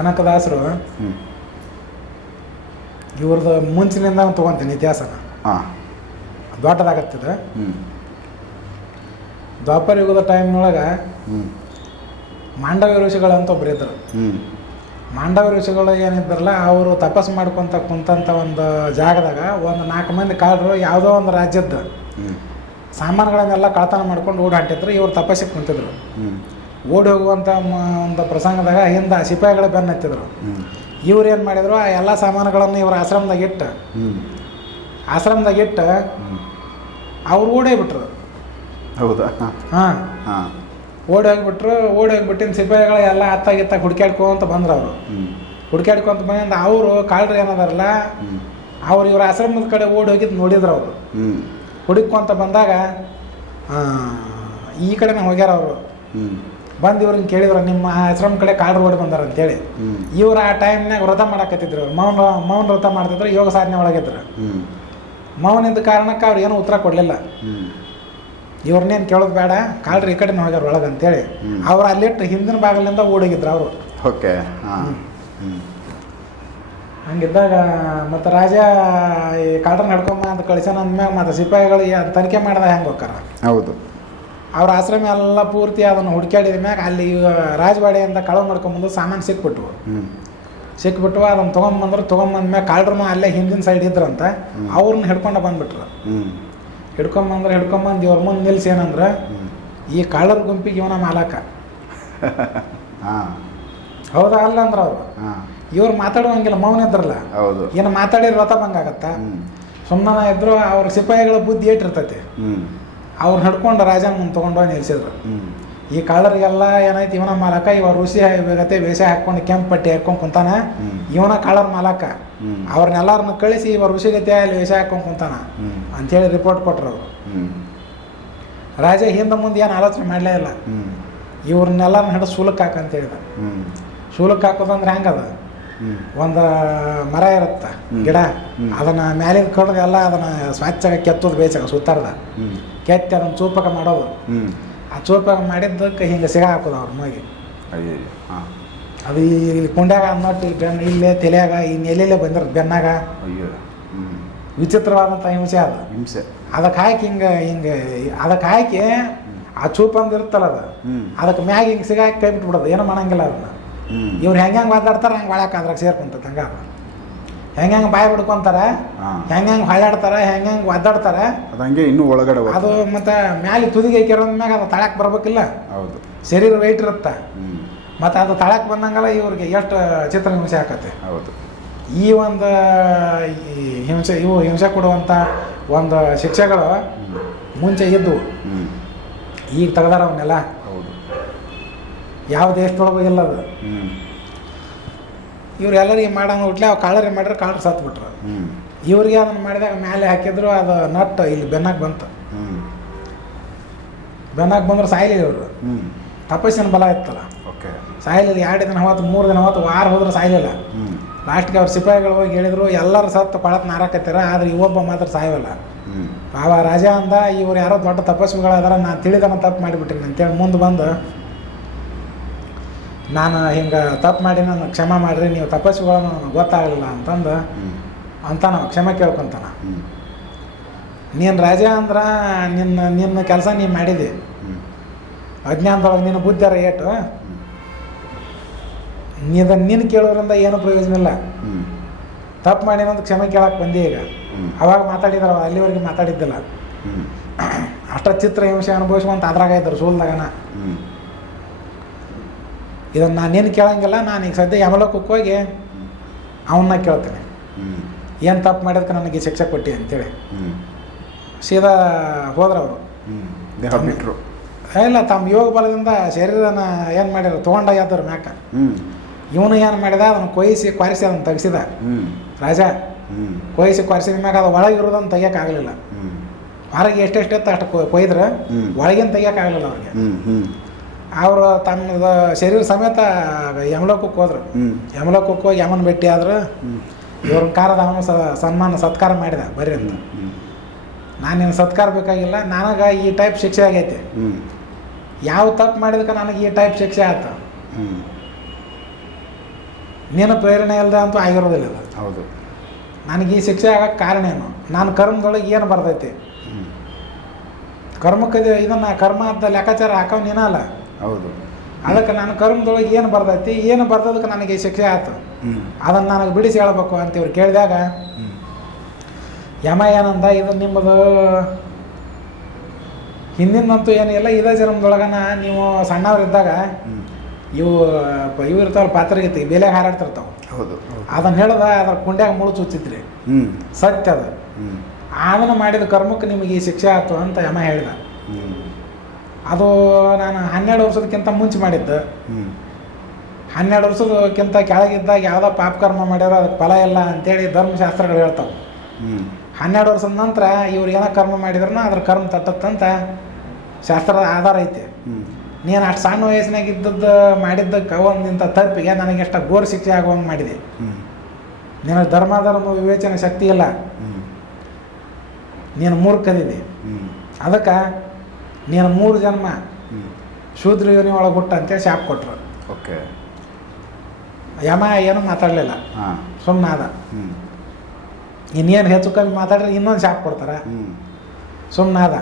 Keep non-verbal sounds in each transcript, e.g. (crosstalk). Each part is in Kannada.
ಕನಕದಾಸರು ಇವ್ರದ ಇವ್ರದ್ದು ಮುಂಚಿನಿಂದ ತೊಗೊತೀನಿ ಇತಿಹಾಸನ. ಹಾಂ. ದೊಡ್ಡದಾಗತ್ತಿದೆ. ದ್ವಾಪರ ಯುಗದ ಟೈಮ್ನೊಳಗೆ ಒಳಗ ಮಾಂಡವ್ಯ ಋಷಿಗಳು ಅಂತ ಒಬ್ರು ಇದ್ರು. ಹ್ಞೂ ಮಾಂಡವ್ಯ ಋಷಿಗಳು ಏನಿದ್ರಲ್ಲ ಅವರು ತಪಸ್ಸು ಮಾಡ್ಕೊಂತ ಕುಂತಂಥ ಒಂದು ಜಾಗದಾಗ ಒಂದು ನಾಲ್ಕು ಮಂದಿ ಕಾಲರು ಯಾವುದೋ ಒಂದು ರಾಜ್ಯದ ಸಾಮಾನುಗಳನ್ನೆಲ್ಲ ಕಳ್ತನ ಮಾಡ್ಕೊಂಡು ಓಡಾಟಿದ್ರು ಇವ್ರು ತಪಸ್ಸಿಗೆ ಕುಂತಿದ್ರು. ಓಡಿ ಹೋಗುವಂಥ ಮ- ಒಂದು ಪ್ರಸಂಗದಾಗ ಹಿಂದೆ ಸಿಪಾಯಿಗಳ ಬೆನ್ನ ಹತ್ತಿದ್ರು ಇವ್ರು ಏನು ಮಾಡಿದ್ರು ಆ ಎಲ್ಲ ಸಾಮಾನುಗಳನ್ನು ಇವ್ರ ಆಶ್ರಮದಾಗ ಇಟ್ಟು. ಆಶ್ರಮದಾಗ ಇಟ್ಟು ಅವ್ರು ಓಡೇ ಬಿಟ್ರು. ಹೌದಾ? ಹಾಂ. ಓಡಿ ಹೋಗ್ಬಿಟ್ರು ಓಡಿ ಹೋಗ್ಬಿಟ್ಟಿನ ಸಿಪಾಯಿಗಳು ಎಲ್ಲ ಅತ್ತಾಗಿತ್ತ ಹುಡ್ಕ್ಯಾಡ್ಕೊಂತ ಬಂದ್ರು ಅವರು. ಹುಡ್ಕ್ಯಾಡ್ಕೊಂತ ಬಂದಿಂದ ಅವರು ಕಾಳ್ರಿ ಏನದಾರಲ್ಲ ಅವ್ರು ಇವ್ರ ಆಶ್ರಮದ ಕಡೆ ಓಡಿ ಹೋಗಿದ್ದು ನೋಡಿದ್ರು ಅವರು. ಹ್ಞೂ ಹುಡುಕೊಂತ ಬಂದಾಗ ಈ ಕಡೆನೇ ಹೋಗ್ಯಾರ ಅವರು. ಹ್ಞೂ ಬಂದು ಇವ್ರನ್ನ ಕೇಳಿದ್ರು ನಿಮ್ಮ ಆಶ್ರಮ ಕಡೆ ಕಾಲ್ ರೋಡ್ ಬಂದಾರ ಅಂತೇಳಿ. ಇವ್ರು ಆ ಟೈಮ್ನಾಗ ವ್ರತ ಮಾಡಕತ್ತಿದ್ರು. ಮೌನ ಮೌನ ವ್ರತ ಮಾಡ್ತಿದ್ರು ಯೋಗ ಸಾಧನೆ ಒಳಗಿದ್ರು. ಮೌನ ಇದ್ದ ಕಾರಣಕ್ಕೆ ಅವ್ರು ಏನು ಉತ್ತರ ಕೊಡಲಿಲ್ಲ. ಇವ್ರನ್ನೇನು ಕೇಳೋದು ಬೇಡ ಕಾಳ್ರು ಈ ಕಡೆ ಹೋಗ್ಯಾರ ಒಳಗೆ ಅಂತೇಳಿ. ಅವ್ರು ಅಲ್ಲಿಟ್ಟು ಹಿಂದಿನ ಭಾಗಲಿಂದ ಓಡೋಗಿದ್ರು ಅವರು. ಓಕೆ. ಹಂಗಿದ್ದಾಗ ಮತ್ತು ರಾಜ ಈ ಕಾಲ್ರ ನಡ್ಕೊಂಬ ಅಂತ ಕಳಿಸ್ಯಾನ ಅಂದ್ಮ್ಯಾಗ ಮತ್ತು ಸಿಪಾಯಿಗಳು ತನಿಖೆ ಮಾಡ್ದ ಹೆಂಗೆ ಹೋಗ್ತಾರ ಹೌದು. ಅವ್ರ ಆಶ್ರಮ ಎಲ್ಲ ಪೂರ್ತಿ ಅದನ್ನು ಹುಡ್ಕ್ಯಾಡಿದ ಮ್ಯಾಗ ಅಲ್ಲಿ ರಾಜವಾಡಿಯಿಂದ ಕಳವು ಮಾಡ್ಕೊಂಬಂದು ಸಾಮಾನು ಸಿಕ್ಬಿಟ್ವು. ಸಿಕ್ಬಿಟ್ಟು ಅದನ್ನು ತೊಗೊಂಬಂದ್ರು ತೊಗೊಂಬಂದ ಮ್ಯಾಗ ಕಾಳ್ರು ಅಲ್ಲೇ ಹಿಂದಿನ ಸೈಡ್ ಇದ್ರಂತ. ಅವ್ರನ್ನ ಹಿಡ್ಕೊಂಡು ಬಂದ್ಬಿಟ್ರು. ಹಿಡ್ಕೊಂಬಂದ್ರೆ ಹಿಡ್ಕೊಂಬಂದು ಇವ್ರ ಮುಂದೆ ನಿಲ್ಸಿ ಏನಂದ್ರೆ ಈ ಕಾಳರ ಗುಂಪಿಗೆ ಇವನ ಮಾಲಕ. (laughs) ಹಾಂ. ಹೌದಾ ಅಲ್ಲ ಅಂದ್ರೆ ಅವರು? ಹಾಂ. ಇವ್ರು ಮಾತಾಡುವಂಗಿಲ್ಲ ಮೌನ ಇದ್ರಲ್ಲ. ಹೌದು. ಏನು ಮಾತಾಡಿದ್ರೆ ರಥ ಬಂಗಾಗತ್ತ ಸುಮ್ಮನೆ ಇದ್ರು ಅವ್ರ ಸಿಪಾಯಿಗಳ ಬುದ್ಧಿ ಏಟಿರ್ತೈತಿ ಹ್ಞೂ ಅವ್ರು ನಡ್ಕೊಂಡು ರಾಜ ಮುಂದೆ ತೊಗೊಂಡು ನಿಲ್ಸಿದ್ರು. ಈ ಕಾಳರಿಗೆಲ್ಲ ಏನಾಯ್ತು ಇವನ ಮಾಲಕ ಇವ ಋಷಿ ಗತೆ ವೇಷ ಹಾಕ್ಕೊಂಡು ಕೆಂಪು ಪಟ್ಟಿ ಹಾಕ್ಕೊಂಡು ಕುಂತಾನ. ಇವನ ಕಾಳರ ಮಾಲಕ. ಅವ್ರನ್ನೆಲ್ಲರನ್ನ ಕಳಿಸಿ ಇವ ಋಷಿಗತೆ ಅಲ್ಲಿ ವೇಷ ಹಾಕ್ಕೊಂಡು ಕುಂತಾನ ಅಂಥೇಳಿ ರಿಪೋರ್ಟ್ ಕೊಟ್ರು. ಅವರು ರಾಜ ಹಿಂದೆ ಮುಂದೆ ಏನು ಆಲೋಚನೆ ಮಾಡಲೇ ಇಲ್ಲ. ಇವ್ರನ್ನೆಲ್ಲರನ್ನ ಹಿಡಿದು ಸೂಲಕ್ಕೆ ಹಾಕ ಅಂತ ಹೇಳಿದ. ಹ್ಞೂ ಸೂಲಕ್ಕೆ ಹಾಕೋದಂದ್ರೆ ಹೆಂಗದ? ಒಂದು ಮರ ಇರುತ್ತೆ ಗಿಡ. ಅದನ್ನು ಮ್ಯಾಲಿನ ಕಡ್ದು ಎಲ್ಲ ಅದನ್ನು ಸ್ವಚ್ಛಾಗಿ ಕೆತ್ತೋದು ಬೇಸಾಗ ಸುತ್ತಾರ್ದ ಕೆತ್ತಿ ಅದನ್ನು ಚೂಪಕ ಮಾಡೋದು. ಆ ಚೂಪಕ ಮಾಡಿದ್ದಕ್ಕೆ ಹಿಂಗೆ ಸಿಗ ಹಾಕೋದು ಅವ್ರ ಮಗಿ. ಅದು ಈ- ಇಲ್ಲಿ ಕುಂಡ್ಯಾಗ ಅನ್ನೋಟ್ಟು ಇಲ್ಲಿ ಬೆನ್ನ ಇಲ್ಲೇ ತಲೆಯಾಗ ಇನ್ನು ಎಲ್ಲೆಲ್ಲೇ ಬಂದಿರೋದು ಬೆನ್ನಾಗ. ವಿಚಿತ್ರವಾದಂಥ ಹಿಂಸೆ ಅದು. ಹಿಂಸೆ. ಅದಕ್ಕೆ ಹಾಕಿ ಹಿಂಗೆ ಹಿಂಗೆ ಅದಕ್ಕೆ ಹಾಕಿ ಆ ಚೂಪಂದಿರ್ತಲ್ಲ ಅಂದ್. ಅದಕ್ಕೆ ಮ್ಯಾಗ ಹಿಂಗೆ ಸಿಗ ಹಾಕಿ ಕೈ ಬಿಟ್ಬಿಡೋದು. ಏನೂ ಮಾಡಂಗಿಲ್ಲ ಅದನ್ನ. ಇವ್ರು ಹೆಂಗೆ ಹೆಂಗೆ ಮಾತಾಡ್ತಾರೆ ಹಂಗೆ ಒಳಕ್ಕೆ ಅದ್ರಾಗ ಸೇರ್ಕೊಂತೈತೆ ಹಂಗ. ಹೆಂಗೆ ಹೆಂಗೆ ಬಾಯಿ ಬಿಡ್ಕೊಂತಾರೆ ಹೆಂಗೆ ಹೆಂಗೆ ಹೊಳ್ಳಾಡ್ತಾರೆ ಹೆಂಗೆ ಹೆಂಗೆ ಒದ್ದಾಡ್ತಾರೆ. ಅದು ಹಂಗೆ ಇನ್ನೂ ಒಳಗಡೆ ಅದು ಮತ್ತು ಮ್ಯಾಲೆ ತುದಿಗೆ ಹಾಕಿರೋ ಮ್ಯಾಗ ಅದು ತಳಕ್ಕೆ ಬರ್ಬೇಕಿಲ್ಲ. ಹೌದು. ಶರೀರ ವೆಯ್ಟ್ ಇರುತ್ತೆ. ಮತ್ತು ಅದು ತಳಕ್ಕೆ ಬಂದಂಗೆಲ್ಲ ಇವ್ರಿಗೆ ಎಷ್ಟು ಚಿತ್ರ ಹಿಂಸೆ ಆಕತ್ತೆ. ಹೌದು. ಈ ಒಂದು ಈ ಹಿಂಸೆ ಇವು ಹಿಂಸೆ ಕೊಡುವಂಥ ಒಂದು ಶಿಕ್ಷೆಗಳು ಮುಂಚೆ ಇದ್ದವು ಈಗ ತೆಗ್ದಾರ ಅವನ್ನೆಲ್ಲ ಯಾವ ದೇಶದೊಳಗೂ ಇಲ್ಲ ಅದು ಇವ್ರು ಎಲ್ಲರಿಗೆ ಮಾಡಂಗ ಹುಟ್ಲೆ ಅವು ಕಾಳರಿ ಮಾಡಿದ್ರೆ ಕಾಳರು ಸತ್ತು ಬಿಟ್ರು. ಹ್ಞೂ ಇವ್ರಿಗೆ ಅದನ್ನು ಮಾಡಿದಾಗ ಮೇಲೆ ಹಾಕಿದ್ರು ಅದು ನಟ್ ಇಲ್ಲಿ ಬೆನ್ನಾಗಿ ಬಂತು. ಬೆನ್ನಾಗಿ ಬಂದ್ರೆ ಸಾಯ್ಲಿಲ್ಲ ಇವರು. ತಪಸ್ಸಿನ ಬಲ ಇತ್ತಲ್ಲ. ಓಕೆ. ಸಾಯ್ಲಿಲ್ಲ ಎರಡು ದಿನ ಹೋತ್ ಮೂರು ದಿನ ಹೋತ್ ವಾರ ಹೋದ್ರೆ ಸಾಯ್ಲಿಲ್ಲ. ಲಾಸ್ಟ್ಗೆ ಅವ್ರ ಸಿಪಾಯಿಗಳು ಹೋಗಿ ಹೇಳಿದ್ರು ಎಲ್ಲರೂ ಸತ್ತು ಪಳತ್ ನಾರಾಕತ್ತೀರ ಆದ್ರೆ ಇವೊಬ್ಬ ಮಾತ್ರ ಸಾಯವಲ್ಲ ಆವ ಅವ ರಾಜ ಅಂದ ಇವ್ರು ಯಾರೋ ದೊಡ್ಡ ತಪಸ್ವಿಗಳಾದಾರ ನಾನು ತಿಳಿದನ ತಪ್ಪು ಮಾಡಿಬಿಟ್ರಿ ಅಂತೇಳಿ ಮುಂದೆ ಬಂದು. ನಾನು ಹಿಂಗೆ ತಪ್ಪು ಮಾಡಿ ನಾನು ಕ್ಷಮೆ ಮಾಡಿರಿ ನೀವು ತಪಸ್ಸುಗಳನ್ನು ನನಗೆ ಗೊತ್ತಾಗಲಿಲ್ಲ ಅಂತಂದು ಅಂತ ನಾವು ಕ್ಷಮೆ ಕೇಳ್ಕೊಂತಾನ. ನೀನು ರಾಜ ಅಂದ್ರೆ ನಿನ್ನ ನಿನ್ನ ಕೆಲಸ ನೀನು ಮಾಡಿದೆ. ಅಜ್ಞಾನದೊಳಗೆ ನಿನ್ನ ಬುದ್ಧಿಯಾರ ಏಟು. ನೀನು ನಿನ್ನ ಕೇಳೋದ್ರಿಂದ ಏನು ಪ್ರಯೋಜನ ಇಲ್ಲ. ತಪ್ಪು ಮಾಡಿ ಅಂತ ಕ್ಷಮೆ ಕೇಳಕ್ಕೆ ಬಂದಿ ಈಗ. ಅವಾಗ ಮಾತಾಡಿದಾರ ಅಲ್ಲಿವರೆಗೆ ಮಾತಾಡಿದ್ದಿಲ್ಲ. ಅಷ್ಟ ಚಿತ್ರ ಹಿಂಸೆ ಅನುಭವಿಸ್ಕೊಂತ ಅದ್ರಾಗ ಇದ್ರು ಸೂಲ್ದಾಗನ. ಇದನ್ನು ನಾನೇನು ಕೇಳೋಂಗಿಲ್ಲ ನಾನು ಈಗ ಸದ್ಯ ಯಮಲೋಕಕ್ಕೆ ಹೋಗಿ ಅವನ್ನ ಕೇಳ್ತೇನೆ ಏನು ತಪ್ಪು ಮಾಡಿದ್ಕೆ ನನಗೆ ಶಿಕ್ಷೆ ಕೊಟ್ಟಿ ಅಂತೇಳಿ. ಸೀದಾ ಹೋದ್ರವರು ಬಿಟ್ಟರು ಇಲ್ಲ ತಮ್ಮ ಯೋಗ ಬಲದಿಂದ ಶರೀರನ ಏನು ಮಾಡ್ಯಾರ ತೊಗೊಂಡಾಗ್ಯಾದ್ರು ಮ್ಯಾಕ. ಇವನು ಏನು ಮಾಡಿದ ಅದನ್ನು ಕೊಯ್ಸಿ ಕ್ವಾರಿಸಿ ಅದನ್ನು ತೆಗೆಸಿದ. ಹ್ಞೂ ರಾಜ ಹ್ಞೂ ಕೊಯ್ಸಿ ಕ್ವಾರಿಸಿದ ಮ್ಯಾಗ ಅದು ಒಳಗಿರೋದನ್ನು ತೆಗಿಯೋಕ್ಕಾಗಲಿಲ್ಲ ಹ್ಞೂ ಹೊರಗೆ ಎಷ್ಟೆಷ್ಟಿತ್ತು ಅಷ್ಟು ಕೊಯ್- ಕೊಯ್ದ್ರೆ. ಒಳಗಿನ ತೆಗಿಯೋಕ್ಕಾಗಲಿಲ್ಲ ಅವ್ರಿಗೆ. ಅವರು ತಮ್ಮದ ಶರೀರ ಸಮೇತ ಯಮಲೋಕಕ್ಕೆ ಹೋದ್ರು. ಯಮಲೋಕಕ್ಕೆ ಹೋಗಿ ಯಮನ ಭೇಟಿ ಆದ್ರೆ ಇವ್ರ ಕಾರದ ಅವನು ಸನ್ಮಾನ ಸತ್ಕಾರ ಮಾಡಿದ ಬರ್ರಿ ಅಂತ. ನಾನೇನು ಸತ್ಕಾರ ಬೇಕಾಗಿಲ್ಲ ನನಗೆ ಈ ಟೈಪ್ ಶಿಕ್ಷೆ ಆಗೈತೆ. ಯಾವ ತಪ್ಪು ಮಾಡಿದಕ್ಕೆ ನನಗೆ ಈ ಟೈಪ್ ಶಿಕ್ಷೆ ಆಯ್ತು ನೀನು ಪ್ರೇರಣೆ ಇಲ್ಲದೆ ಅಂತೂ ಆಗಿರೋದಿಲ್ಲ ಅದು. ಹೌದು. ನನಗೆ ಈ ಶಿಕ್ಷೆ ಆಗಕ್ಕೆ ಕಾರಣ ಏನು? ನಾನು ಕರ್ಮದೊಳಗೆ ಏನು ಬರ್ತೈತಿ? ಕರ್ಮಕ್ಕೆ ಇದನ್ನು ಕರ್ಮ ಅಂತ ಲೆಕ್ಕಾಚಾರ ಹಾಕವ್ ನೀನಲ್ಲ ಹೌದು. ಅದಕ್ಕೆ ನಾನು ಕರ್ಮದೊಳಗೆ ಏನು ಬರ್ದೈತಿ ಏನು ಬರ್ದದಕ್ಕೆ ನನಗೆ ಶಿಕ್ಷೆ ಆಯ್ತು. ಅದನ್ನು ನನಗೆ ಬಿಡಿಸಿ ಹೇಳ್ಬೇಕು ಅಂತ ಇವ್ರು ಕೇಳಿದಾಗ ಯಮ ಏನಂದ ಇದು ನಿಮ್ಮದು ಹಿಂದಿನಂತೂ ಏನಿಲ್ಲ ಇದೇ ಜನ್ಮದೊಳಗನ ನೀವು ಸಣ್ಣವರಿದ್ದಾಗ ಇದ್ದಾಗ ಇವು ಇವು ಇರ್ತಾವಲ್ಲ ಪಾತ್ರಗತಿ ಬೆಲೆ ಹಾರಾಡ್ತಿರ್ತಾವ. ಹೌದು. ಅದನ್ನು ಹೇಳ್ದ ಅದ್ರ ಕುಂಡ್ಯಾಗ ಮುಳು ಚುಚ್ಚಿದ್ರಿ ಸತ್ಯ ಅದು. ಅದನ್ನು ಮಾಡಿದ ಕರ್ಮಕ್ಕೆ ನಿಮಗೆ ಈ ಶಿಕ್ಷೆ ಆಯ್ತು ಅಂತ ಯಮ ಹೇಳಿದ. ಅದು ನಾನು ಹನ್ನೆರಡು ವರ್ಷದಕ್ಕಿಂತ ಮುಂಚೆ ಮಾಡಿದ್ದು. ಹನ್ನೆರಡು ವರ್ಷದಕ್ಕಿಂತ ಕೆಳಗಿದ್ದಾಗ ಯಾವುದೋ ಪಾಪಕರ್ಮ ಮಾಡ್ಯಾರೋ ಅದಕ್ಕೆ ಫಲ ಇಲ್ಲ ಅಂತೇಳಿ ಧರ್ಮಶಾಸ್ತ್ರಗಳು ಹೇಳ್ತಾವೆ. ಹನ್ನೆರಡು ವರ್ಷದ ನಂತರ ಇವ್ರು ಏನೋ ಕರ್ಮ ಮಾಡಿದ್ರೂ ಅದ್ರ ಕರ್ಮ ತಟ್ಟತ್ತಂತ ಶಾಸ್ತ್ರದ ಆಧಾರ ಐತೆ. ನೀನು ಅಷ್ಟು ಸಣ್ಣ ವಯಸ್ಸಿನಾಗ ಇದ್ದದ್ದು ಮಾಡಿದ್ದಕ್ಕೆ ಒಂದಿಂಥ ತಪ್ಪಿಗೆ ನನಗೆ ಎಷ್ಟು ಘೋರ ಶಿಕ್ಷೆ ಆಗುವಂಗೆ ಮಾಡಿದೆ. ನಿನ್ನ ನಿನಗೆ ಧರ್ಮ ಧರ್ಮ ವಿವೇಚನೆ ಶಕ್ತಿ ಇಲ್ಲ. ನೀನು ಮೂರ್ಖದಿದೆ. ಅದಕ್ಕೆ ನೀನು ಮೂರು ಜನ್ಮ. ಶೂದ್ರ ಯೋನಿ ಒಳಗೆ ಹುಟ್ಟ ಅಂತೇಳಿ ಶಾಪ್ ಕೊಟ್ಟರು ಓಕೆ. ಯಮ ಏನು ಮಾತಾಡಲಿಲ್ಲ. ಸುಮ್ಮನೆ ಅದ ಇನ್ನೇನು ಹೆಚ್ಚು ಕಮ್ಮಿ ಮಾತಾಡಿದ್ರೆ ಇನ್ನೊಂದು ಶಾಪ್ ಕೊಡ್ತಾರೆ. ಸುಮ್ಮನಾದ ಸುಮ್ಮನೆ ಅದ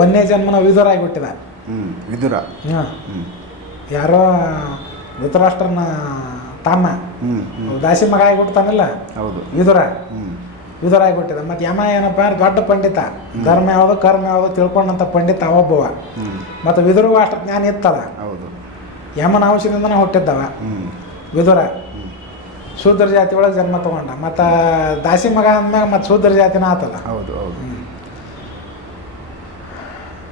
ಒಂದನೇ ಜನ್ಮನ ವಿದುರ ಆಗಿಬಿಟ್ಟಿದೆ. ವಿದುರ. ಹಾಂ ಯಾರೋ ಧೃತರಾಷ್ಟ್ರನ ತಮ್ಮ ದಾಸಿ ಮಗ ಆಗಿಬಿಟ್ಟು ಹುಟ್ಟತಾನಿಲ್ಲ ಹೌದು. ವಿದುರ. ಹ್ಮ್ ಮತ್ತೆ ಯಮ ಏನಪ್ಪ ಅಂದ್ರೆ ದೊಡ್ಡ ಪಂಡಿತ. ಧರ್ಮ ಯಾವುದು ಕರ್ಮ ಯಾವುದು ತಿಳ್ಕೊಂಡಂಥ ಪಂಡಿತ ಒಬ್ಬವ. ಮತ್ತೆ ವಿದುರು ಅಷ್ಟು ಜ್ಞಾನ ಇತ್ತದ ಹೌದು. ಯಮನ ಅಂಶದಿಂದನೇ ಹುಟ್ಟಿದ್ದವ. ವಿದುರ. ಶೂದ್ರ ಜಾತಿ ಒಳಗೆ ಜನ್ಮ ತಗೊಂಡ. ಮತ್ತು ದಾಸಿ ಮಗ ಅಂದ್ಮ್ಯಾಗ ಮತ್ತು ಶೂದ್ರ ಜಾತಿನ ಆತದ. ಹೌದು ಹೌದು.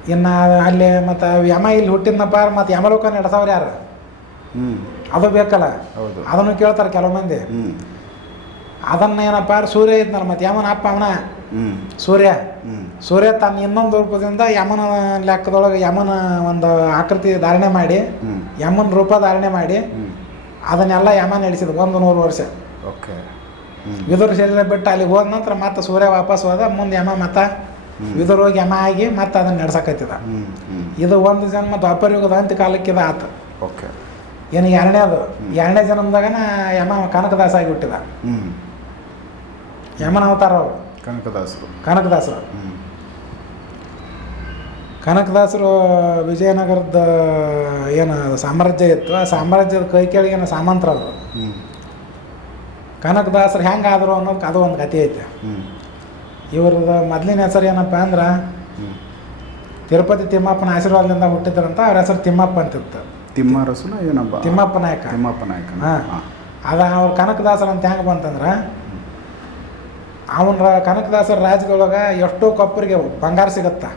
ಇನ್ನು ಅಲ್ಲಿ ಮತ್ತು ಯಮ ಇಲ್ಲಿ ಹುಟ್ಟಿದ್ನಪ್ಪ ಮತ್ತು ಯಮಲೋಕ ನಡೆಸವ್ರು ಯಾರು? ಅದು ಬೇಕಲ್ಲ. ಹೌದು. ಅದನ್ನು ಕೇಳ್ತಾರೆ ಕೆಲವು ಮಂದಿ. ಅದನ್ನ ಏನಪ್ಪ ಸೂರ್ಯ ಇದ್ನಲ್ಲ ಮತ್ತು ಯಮನ ಅಪ್ಪ ಅವನ? ಸೂರ್ಯ? ಸೂರ್ಯ ತನ್ನ ಇನ್ನೊಂದು ರೂಪದಿಂದ ಯಮನ ಲೆಕ್ಕದೊಳಗೆ ಯಮನ ಒಂದು ಆಕೃತಿ ಧಾರಣೆ ಮಾಡಿ ಯಮನ ರೂಪ ಧಾರಣೆ ಮಾಡಿ ಅದನ್ನೆಲ್ಲ ಯಮ ನಡೆಸಿದ ಒಂದು ನೂರು ವರ್ಷ. ಓಕೆ. ವಿದುರ ಶರೀರ ಬಿಟ್ಟು ಅಲ್ಲಿಗೆ ಹೋದ ನಂತರ ಮತ್ತೆ ಸೂರ್ಯ ವಾಪಸ್ ಹೋದ ಮುಂದೆ ಯಮ ಮತ್ತೆ ವಿದುರ್ ಹೋಗಿ ಯಮ ಆಗಿ ಮತ್ತೆ ಅದನ್ನ ನಡ್ಸಕತ್ತಿದ. ಇದು ಒಂದು ಜನ್ಮ ದ್ವಾಪರಯುಗದ ಅಂತ್ಯ ಕಾಲಕ್ಕಿದ ಆತ. ಓಕೆ. ಏನು ಎರಡನೇದು ಎರಡನೇ ಜನ್ಮದಾಗನ ಯಮ ಕನಕದಾಸ ಆಗಿ ಹುಟ್ಟಿದ ಹ್ಮ್. ಯಮನ ಅವತಾರ ಅವರು ಕನಕದಾಸರು. ಕನಕದಾಸರು ಕನಕದಾಸರು ವಿಜಯನಗರದ ಏನು ಸಾಮ್ರಾಜ್ಯ ಇತ್ತು. ಆ ಸಾಮ್ರಾಜ್ಯದ ಕೈ ಕೆಳಗಿನ ಸಾಮಂತರವರು ಹ್ಮ್. ಕನಕದಾಸರು ಹೆಂಗೆ ಆದರು ಅನ್ನೋದಕ್ಕೆ ಅದು ಒಂದು ಕತೆ ಐತೆ. ಇವ್ರದ ಇವ್ರದ್ದು ಮೊದಲಿನ ಹೆಸರು ಏನಪ್ಪ ಅಂದ್ರೆ ತಿರುಪತಿ ತಿಮ್ಮಪ್ಪನ ಆಶೀರ್ವಾದದಿಂದ ಹುಟ್ಟಿದ್ರಂತ ಅವ್ರ ಹೆಸರು ತಿಮ್ಮಪ್ಪ ಅಂತಿತ್ತು. ತಿಮ್ಮರಸನ ಏನಪ್ಪ? ತಿಮ್ಮಪ್ಪ ನಾಯಕ. ತಿಮ್ಮಪ್ಪ ನಾಯಕ ಹಾಂ. ಅದ ಅವ್ರು ಕನಕದಾಸರು ಅಂತ ಹೆಂಗೆ ಬಂತಂದ್ರೆ ಅವನ ಕನಕದಾಸರ ರಾಜ್ಯದೊಳಗೆ ಎಷ್ಟೋ ಕೊಪ್ಪರಿಗೆ ಬಂಗಾರ ಸಿಗುತ್ತಾ.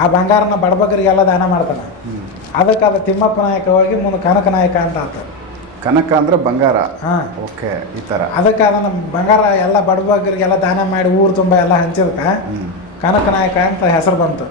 ಆ ಬಂಗಾರನ ಬಡಬಗರಿಗೆಲ್ಲ ದಾನ ಮಾಡ್ತಾನೆ. ಅದಕ್ಕೆ ಅದು ತಿಮ್ಮಪ್ಪ ನಾಯಕ ಹೋಗಿ ಮುಂದೆ ಕನಕ ನಾಯಕ ಅಂತ ಆತ. ಕನಕ ಅಂದ್ರೆ ಬಂಗಾರ. ಹಾಂ. ಓಕೆ ಈ ಥರ ಅದಕ್ಕೆ ಅದನ್ನು ಬಂಗಾರ ಎಲ್ಲ ಬಡಬಗರಿಗೆಲ್ಲ ದಾನ ಮಾಡಿ ಊರು ತುಂಬ ಎಲ್ಲ ಹಂಚಿದಕ್ಕೆ ಕನಕ ನಾಯಕ ಅಂತ ಹೆಸರು ಬಂತು.